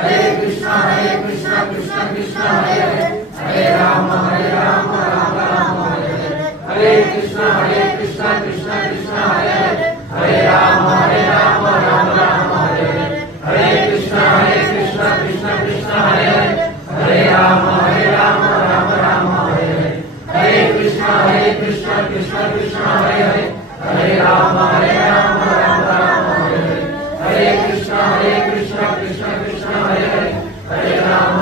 Hare Krishna Krishna Krishna Hare Hare Hare Rama Rama Rama Hare Hare Hare Krishna Krishna Krishna Hare Hare Hare Rama Rama Rama Hare Hare Hare Krishna Krishna Krishna Hare Hare Hare Rama Rama Rama Hare Hare Hare Krishna Krishna Krishna Hare Hare Hare Rama Rama Rama Hare Hare Hare Krishna Krishna Krishna Hare Hare Hare Rama